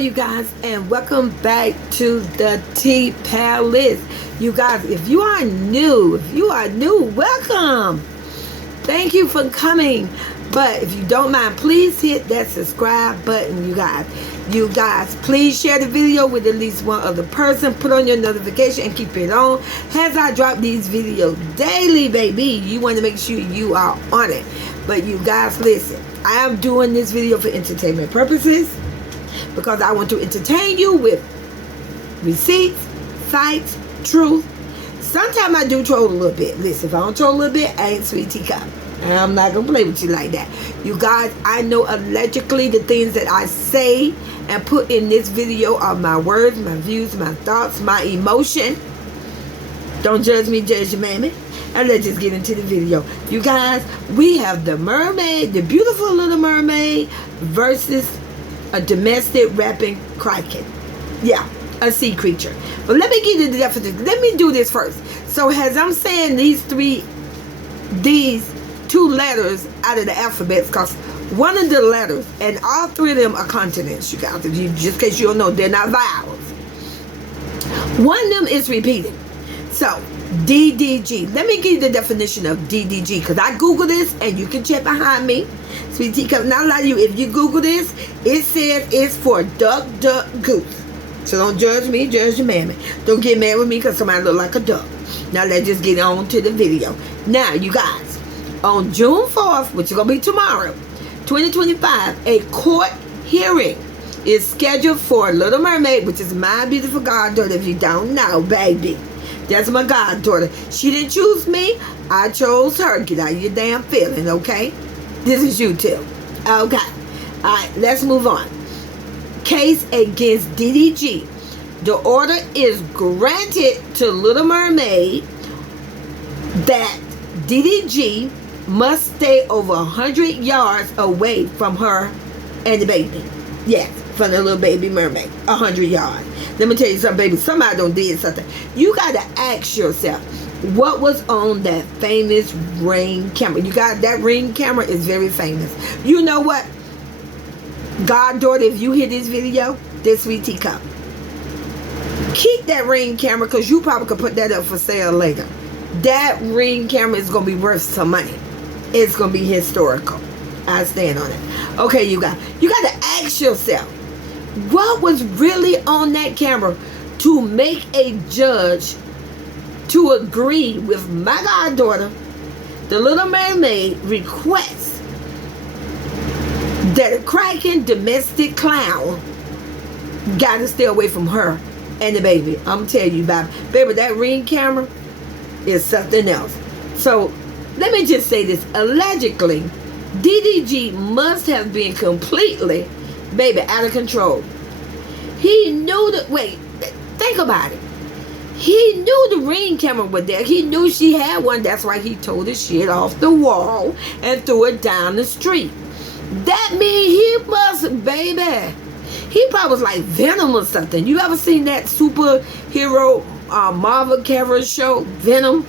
you guys, and welcome back to the Tea Palace. You guys, if you are new, welcome. Thank you for coming. But if you don't mind, please hit that subscribe button, you guys. You guys, please share the video with at least one other person. Put on your notification and keep it on. As I drop these videos daily, baby, you want to make sure you are on it. But you guys, listen, I am doing this video for entertainment purposes, because I want to entertain you with receipts, facts, truth. Sometimes I do troll a little bit. Listen, if I don't troll a little bit, I ain't sweet teacup. I'm not going to play with you like that. You guys, I know allegedly the things that I say and put in this video are my words, my views, my thoughts, my emotion. Don't judge me, judge your mammy. And let's just get into the video. You guys, we have the mermaid, the beautiful little mermaid, versus a domestic rapping Kraken. Yeah, a sea creature. But let me give you the definition. Let me do this first. So as I'm saying these two letters out of the alphabet, because one of the letters, and all three of them are consonants, you guys. If you, just in case you don't know, they're not vowels. One of them is repeated. So, DDG. Let me give you the definition of DDG, because I Google this, and you can check behind me. Sweet teacup, not a lot of you, if you Google this, it says it's for duck, duck, goose. So don't judge me, judge your mammy. Don't get mad with me because somebody look like a duck. Now let's just get on to the video. Now, you guys, on June 4th, which is going to be tomorrow, 2025, a court hearing is scheduled for Little Mermaid, which is my beautiful goddaughter, if you don't know, baby. That's my goddaughter. She didn't choose me. I chose her. Get out of your damn feeling, okay? This is you too. Okay. Alright, let's move on. Case against DDG. The order is granted to Little Mermaid that DDG must stay over 100 yards away from her and the baby. Yes, from the little baby mermaid. 100 yards. Let me tell you something, baby. Somebody done did something. You got to ask yourself, what was on that famous Ring camera? You got that Ring camera is very famous. You know what? Goddaughter, if you hear this video, this sweet teacup, keep that Ring camera, because you probably could put that up for sale later. That Ring camera is going to be worth some money. It's going to be historical. I stand on it. Okay, you got to ask yourself, what was really on that camera to make a judge to agree with my goddaughter, the Little Mermaid, request that a Kraken domestic clown got to stay away from her and the baby. I'm telling you, baby, that Ring camera is something else. So let me just say this. Allegedly, DDG must have been completely, baby, out of control. He knew that, wait, think about it. He knew the Ring camera was there. He knew she had one. That's why he tore the shit off the wall and threw it down the street. That means he must, baby, he probably was like Venom or something. You ever seen that superhero Marvel character show, Venom?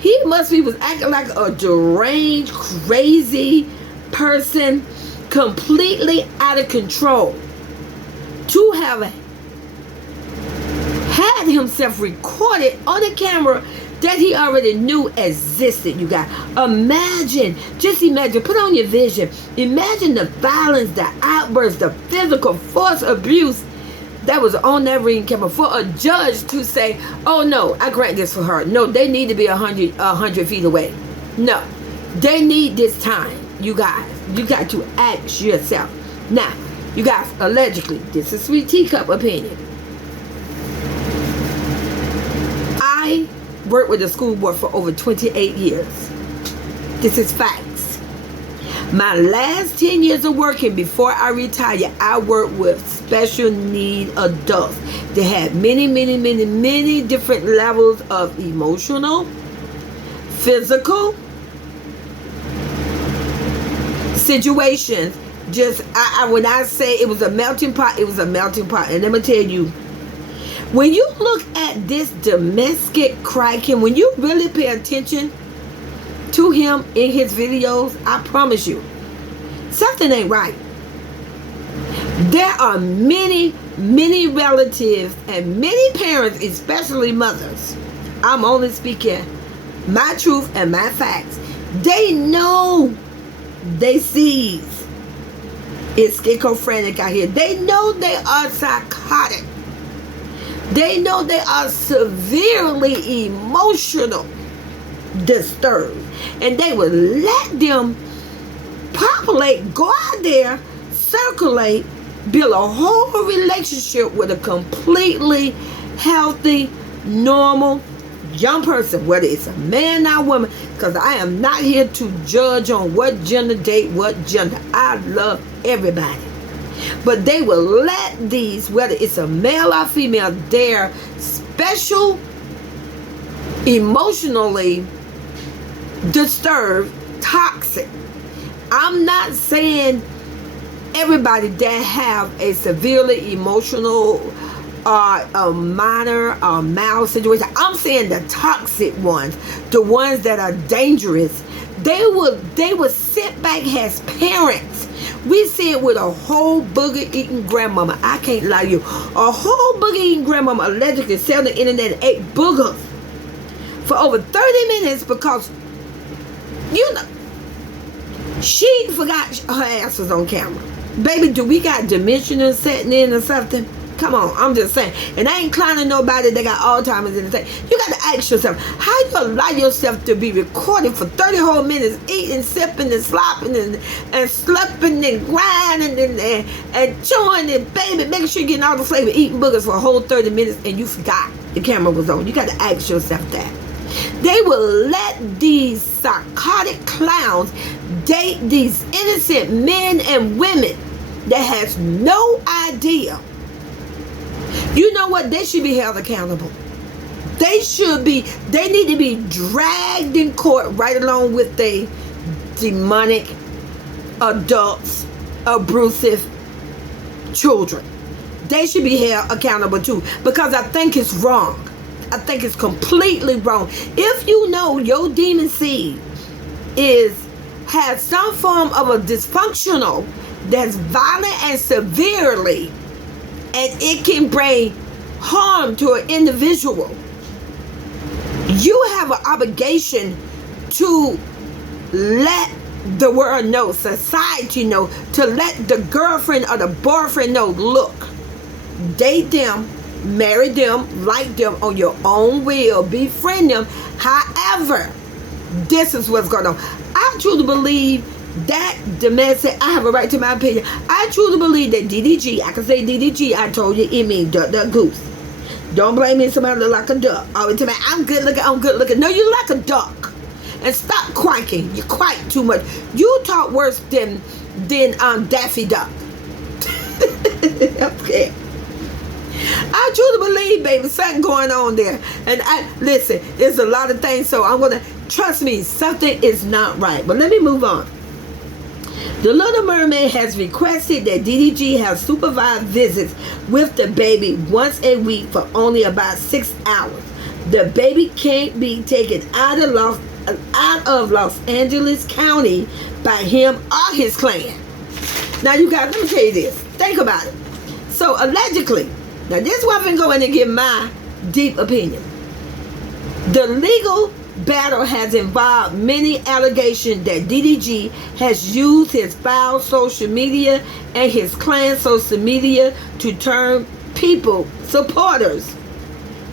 He was acting like a deranged, crazy person, completely out of control, to have had himself recorded on the camera that he already knew existed. You guys, just imagine, put on your vision, imagine the violence, the outbursts, the physical force abuse that was on that Ring camera for a judge to say, oh no, I grant this for her. No, they need to be 100 feet away. No, they need this time. You guys, you got to ask yourself. Now, you guys, allegedly, this is sweet teacup opinion. I worked with the school board for over 28 years. This is facts. My last 10 years of working before I retired, I worked with special need adults. They had many different levels of emotional, physical situations. Just, when I say it was a melting pot, it was a melting pot. And let me tell you, when you look at this domestic Kraken, when you really pay attention to him in his videos, I promise you, something ain't right. There are many, many relatives and many parents, especially mothers. I'm only speaking my truth and my facts. They know they sees it's schizophrenic out here. They know they are psychotic. They know they are severely emotional disturbed. And they will let them populate, go out there, circulate, build a whole relationship with a completely healthy, normal young person, whether it's a man or woman, because I am not here to judge on what gender date what gender. I love everybody. But they will let these, whether it's a male or female, they're special, emotionally disturbed, toxic. I'm not saying everybody that have a severely emotional a minor or mild situation. I'm saying the toxic ones, the ones that are dangerous. They would sit back as parents. We see it with a whole booger eating grandmama. I can't lie to you. A whole booger eating grandmama allegedly sat on the internet and ate boogers for over 30 minutes because, you know, she forgot her ass was on camera. Baby, do we got dementia setting in or something? Come on, I'm just saying. And I ain't clowning nobody that got Alzheimer's and thing. You got to ask yourself, how you allow yourself to be recorded for 30 whole minutes, eating, sipping, and slopping, and slumping, and grinding, and chewing, and baby, making sure you're getting all the flavor, eating boogers for a whole 30 minutes, and you forgot the camera was on. You got to ask yourself that. They will let these psychotic clowns date these innocent men and women that has no idea. You know what? They should be held accountable. They need to be dragged in court right along with the demonic adults, abusive children. They should be held accountable too, because I think it's wrong. I think it's completely wrong. If you know your demon seed has some form of a dysfunctional that's violent and severely, and it can bring harm to an individual, you have an obligation to let the world know, society know, to let the girlfriend or the boyfriend know, look, date them, marry them, like them on your own will, befriend them. However, this is what's going on. I truly believe that the man said, I have a right to my opinion. I truly believe that DDG, I can say DDG, I told you it means duck, duck, goose. Don't blame me, somebody look like a duck. Always tell me, I'm good looking. No, you like a duck. And stop quacking. You quack too much. You talk worse than Daffy Duck. Okay. I truly believe, baby, something going on there. And listen, there's a lot of things, so I'm gonna, trust me, something is not right. But let me move on. The Little Mermaid has requested that DDG have supervised visits with the baby once a week for only about 6 hours. The baby can't be taken out of Los Angeles County by him or his clan. Now you guys, let me tell you this. Think about it. So allegedly, now this one can go in and give my deep opinion. The legal battle has involved many allegations that DDG has used his foul social media and his clan social media to turn people, supporters,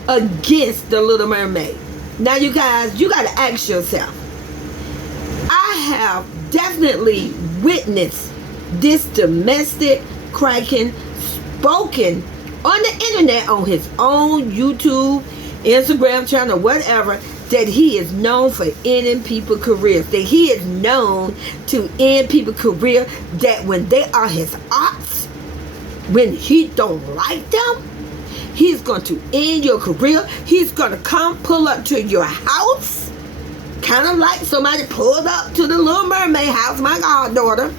against the Little Mermaid. Now you guys, you got to ask yourself, I have definitely witnessed this domestic Kraken spoken on the internet, on his own YouTube, Instagram channel, whatever, that he is known for ending people's careers, that he is known to end people's career, that when they are his ops, when he don't like them, he's going to end your career. He's going to come pull up to your house, kind of like somebody pulled up to the Little Mermaid house, my goddaughter,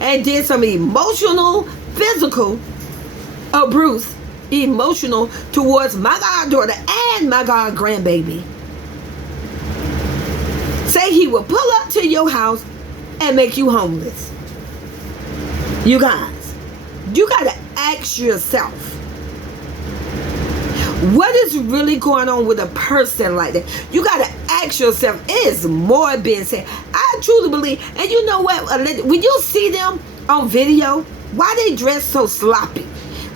and did some emotional, physical abuse, emotional, towards my goddaughter and my god grandbaby. Say he will pull up to your house and make you homeless. You guys, You got to ask yourself, what is really going on with a person like that? You got to ask yourself, is more being said. I truly believe, and you know what, when you see them on video, why they dress so sloppy?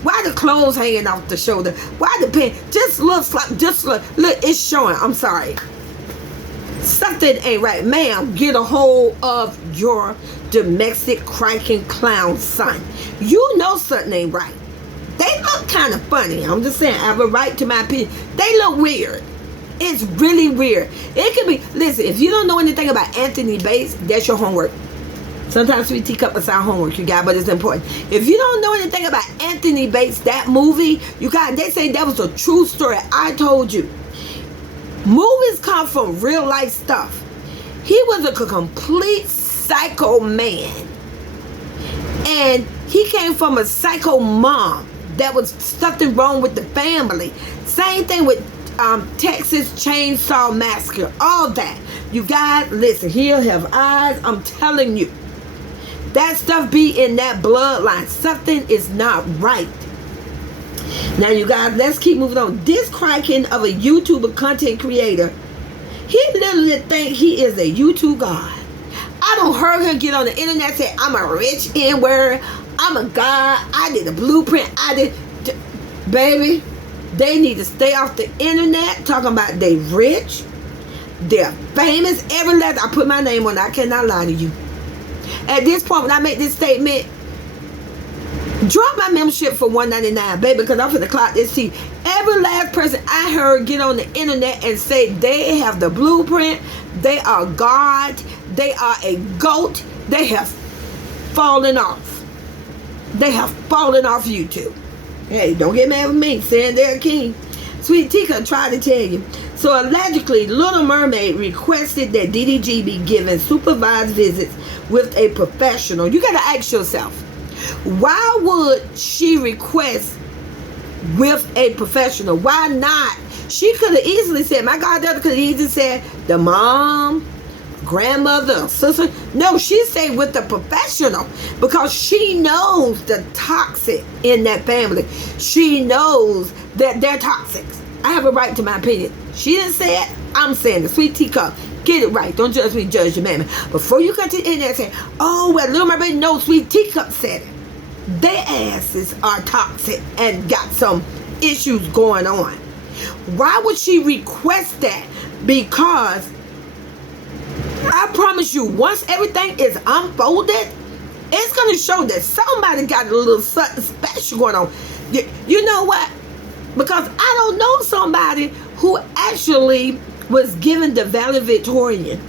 Why the clothes hanging off the shoulder? Why the pants? Just look sloppy. Just look, it's showing. I'm sorry. Something ain't right. Ma'am, get a hold of your domestic Kraken clown son. You know something ain't right. They look kind of funny. I'm just saying, I have a right to my opinion. They look weird. It's really weird. It could be, listen, if you don't know anything about Anthony Bates, that's your homework. Sometimes we teach up us our homework, you guys, but it's important. If you don't know anything about Anthony Bates, that movie, you guys, they say that was a true story. I told you. Movies come from real life stuff. He was a complete psycho man. And he came from a psycho mom. That was something wrong with the family. Same thing with Texas Chainsaw Massacre. All that. You guys, listen, he'll have eyes. I'm telling you. That stuff be in that bloodline. Something is not right. Now, you guys, let's keep moving on. This Kraken of a YouTuber content creator, he literally think he is a YouTube god. I don't heard him get on the internet and say, I'm a rich N-word. I'm a god. I did a blueprint. Baby, they need to stay off the internet talking about they rich. They're famous. Every letter I put my name on, I cannot lie to you. At this point, when I make this statement, drop my membership for $1.99, baby, because I'm finna clock this tea. Every last person I heard get on the internet and say they have the blueprint, they are God, they are a goat, they have fallen off. They have fallen off YouTube. Hey, don't get mad with me, saying they're a king. Sweet Tika tried to tell you. So allegedly, Little Mermaid requested that DDG be given supervised visits with a professional. You gotta ask yourself, why would she request with a professional? Why not? She could have easily said, my goddaughter could have easily said, the mom, grandmother, sister. No, she said with the professional because she knows the toxic in that family. She knows that they're toxic. I have a right to my opinion. She didn't say it. I'm saying it. Sweet teacup. Get it right. Don't judge me, judge your mammy. Before you come to the internet and say, oh, well, Little Mermaid, no, Sweet Teacup said it. Their asses are toxic and got some issues going on. Why would she request that? Because I promise you, once everything is unfolded, it's going to show that somebody got a little something special going on. You know what? Because I don't know somebody who actually was given the valedictorian,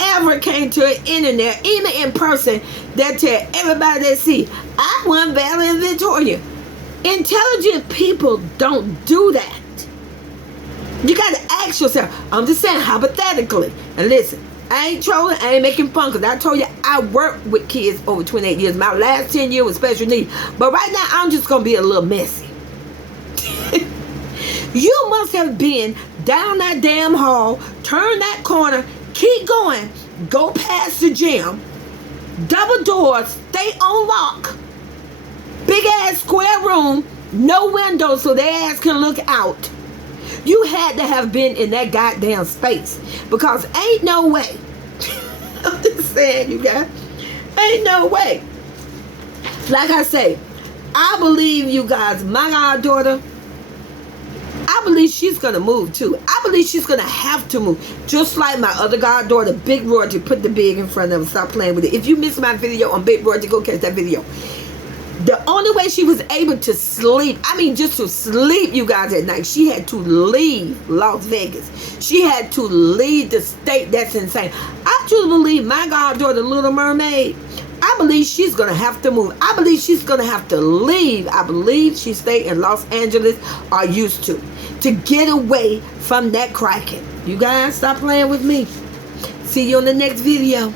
ever came to the internet, even in person, that tell everybody they see, I won valedictorian. Intelligent people don't do that. You got to ask yourself, I'm just saying hypothetically, and listen, I ain't trolling, I ain't making fun, because I told you I worked with kids over 28 years. My last 10 years with special needs. But right now, I'm just going to be a little messy. You must have been down that damn hall, turn that corner, keep going, go past the gym, double doors, stay on lock, big ass square room, no windows so their ass can look out. You had to have been in that goddamn space, because ain't no way. I'm just saying, you guys, ain't no way. Like I say, I believe you guys, my goddaughter, I believe she's going to move too. I believe she's going to have to move. Just like my other goddaughter, Big Royalty, put the big in front of her. Stop playing with it. If you missed my video on Big Royalty, go catch that video. The only way she was able to sleep, I mean just to sleep, you guys, at night, she had to leave Las Vegas. She had to leave the state. That's insane. I truly believe my goddaughter, Little Mermaid, I believe she's going to have to move. I believe she's going to have to leave. I believe she stayed in Los Angeles or used to get away from that Kraken. You guys, stop playing with me. See you on the next video.